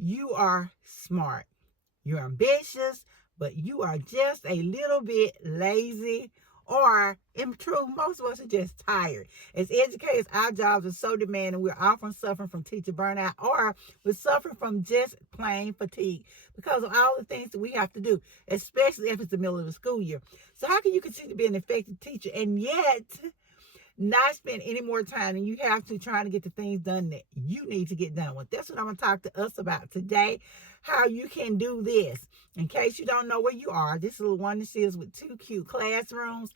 you are smart. You're ambitious, but you are just a little bit lazy, or in truth, most of us are just tired. As educators, our jobs are so demanding. We're often suffering from teacher burnout, or we're suffering from just plain fatigue because of all the things that we have to do, especially if it's the middle of the school year. So how can you continue to be an effective teacher and yet not spend any more time than you have to trying to get the things done that you need to get done with? That's what I'm going to talk to us about today, how you can do this. In case you don't know where you are, this is one that deals with 2 cute classrooms.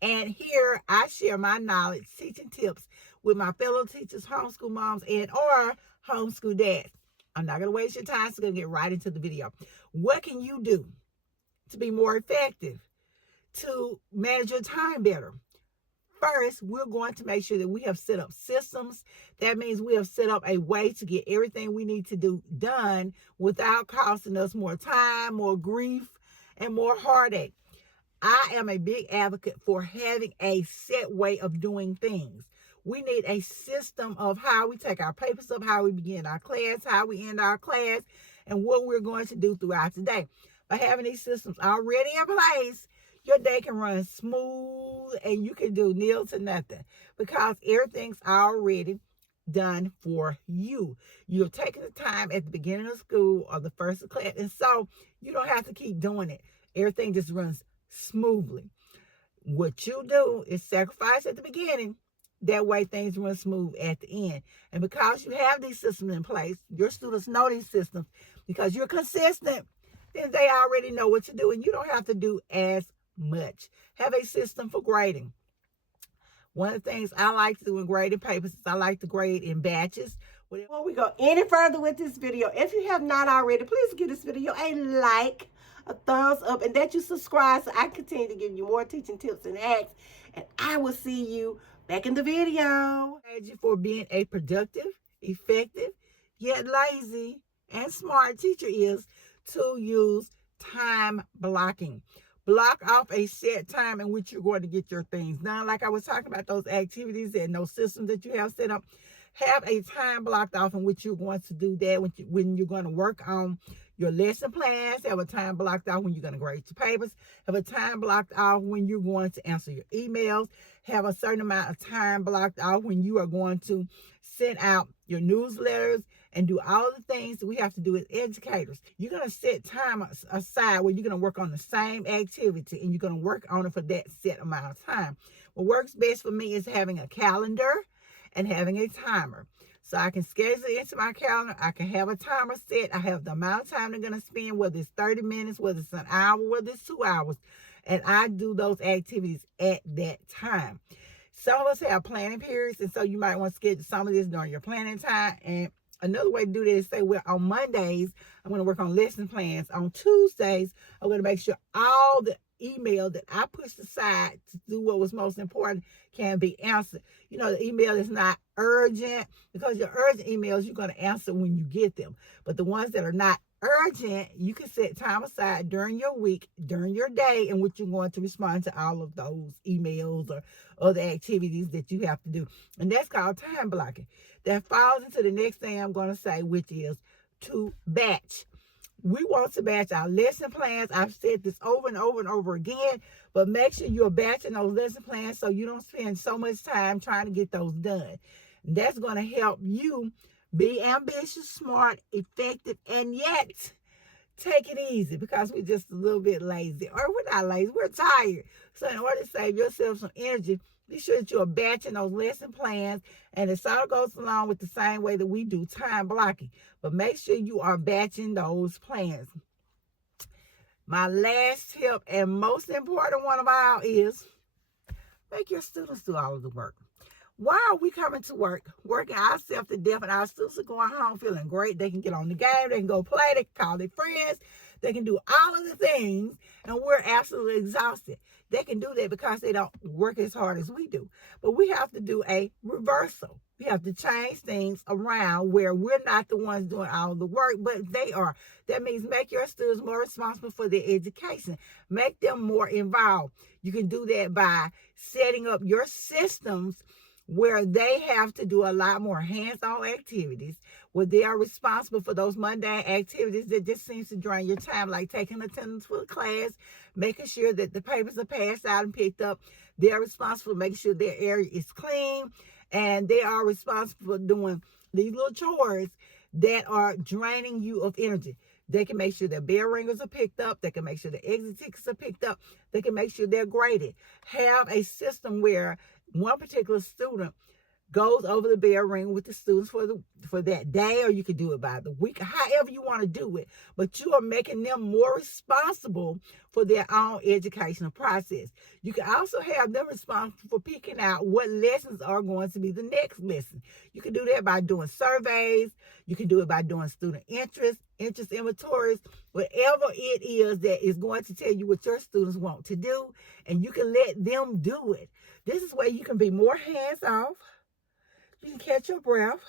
And here I share my knowledge, teaching tips with my fellow teachers, homeschool moms, and or homeschool dads. I'm not going to waste your time, so I'm going to get right into the video. What can you do to be more effective, to manage your time better? First, we're going to make sure that we have set up systems. That means we have set up a way to get everything we need to do done without costing us more time, more grief, and more heartache. I am a big advocate for having a set way of doing things. We need a system of how we take our papers up, how we begin our class, how we end our class, and what we're going to do throughout the day. By having these systems already in place, your day can run smooth and you can do nil to nothing because everything's already done for you. You're taking the time at the beginning of school or the first of class, and so you don't have to keep doing it. Everything just runs smoothly. What you do is sacrifice at the beginning. That way things run smooth at the end. And because you have these systems in place, your students know these systems because you're consistent, then they already know what to do and you don't have to do as much. Have a system for grading. One of the things I like to do in grading papers is I like to grade in batches. Before we go any further with this video, if you have not already, please give this video a like, a thumbs up, and that you subscribe so I continue to give you more teaching tips and hacks. And I will see you back in the video. Thank you for being a productive, effective, yet lazy and smart teacher is to use time blocking. Block off a set time in which you're going to get your things done. Like I was talking about those activities and those systems that you have set up. Have a time blocked off in which you're going to do that when you're going to work on your lesson plans. Have a time blocked off when you're going to grade your papers. Have a time blocked off when you're going to answer your emails. Have a certain amount of time blocked off when you are going to send out your newsletters and do all of the things that we have to do as educators. You're going to set time aside where you're going to work on the same activity and you're going to work on it for that set amount of time. What works best for me is having a calendar and having a timer. So I can schedule it into my calendar. I can have a timer set. I have the amount of time they're going to spend, whether it's 30 minutes, whether it's an hour, whether it's 2 hours. And I do those activities at that time. Some of us have planning periods, and so you might want to schedule some of this during your planning time. And another way to do that is say, well, on Mondays, I'm going to work on lesson plans. On Tuesdays, I'm going to make sure all the email that I pushed aside to do what was most important can be answered. You know, the email is not urgent because your urgent emails you're going to answer when you get them. But the ones that are not urgent, you can set time aside during your week, during your day, in which you're going to respond to all of those emails or other activities that you have to do. And that's called time blocking. That falls into the next thing I'm going to say, which is to batch. We want to batch our lesson plans. I've said this over and over and over again, but make sure you're batching those lesson plans so you don't spend so much time trying to get those done. That's going to help you be ambitious, smart, effective, and yet take it easy because we're just a little bit lazy. Or we're not lazy, we're tired. So in order to save yourself some energy, be sure that you're batching those lesson plans, and it sort of goes along with the same way that we do time blocking. But make sure you are batching those plans. My last tip and most important one of all is make your students do all of the work. Why are we coming to work, working ourselves to death, and our students are going home feeling great? They can get on the game, they can go play, they can call their friends, they can do all of the things, and we're absolutely exhausted. They can do that because they don't work as hard as we do. But we have to do a reversal. We have to change things around where we're not the ones doing all the work, but they are. That means make your students more responsible for their education. Make them more involved. You can do that by setting up your systems where they have to do a lot more hands-on activities, where they are responsible for those mundane activities that just seems to drain your time, like taking attendance for the class, making sure that the papers are passed out and picked up. They're responsible for making sure their area is clean, and they are responsible for doing these little chores that are draining you of energy. They can make sure their bell ringers are picked up. They can make sure the exit tickets are picked up. They can make sure they're graded. Have a system where one particular student goes over the bell ring with the students for that day, or you can do it by the week, however you want to do it. But you are making them more responsible for their own educational process. You can also have them responsible for picking out what lessons are going to be the next lesson. You can do that by doing surveys. You can do it by doing student interest inventories, whatever it is that is going to tell you what your students want to do, and you can let them do it. This is where you can be more hands-off. You can catch your breath,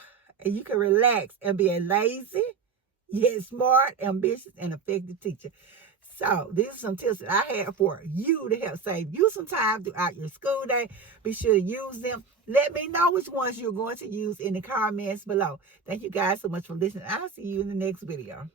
and you can relax and be a lazy, yet smart, ambitious, and effective teacher. So these are some tips that I have for you to help save you some time throughout your school day. Be sure to use them. Let me know which ones you're going to use in the comments below. Thank you guys so much for listening. I'll see you in the next video.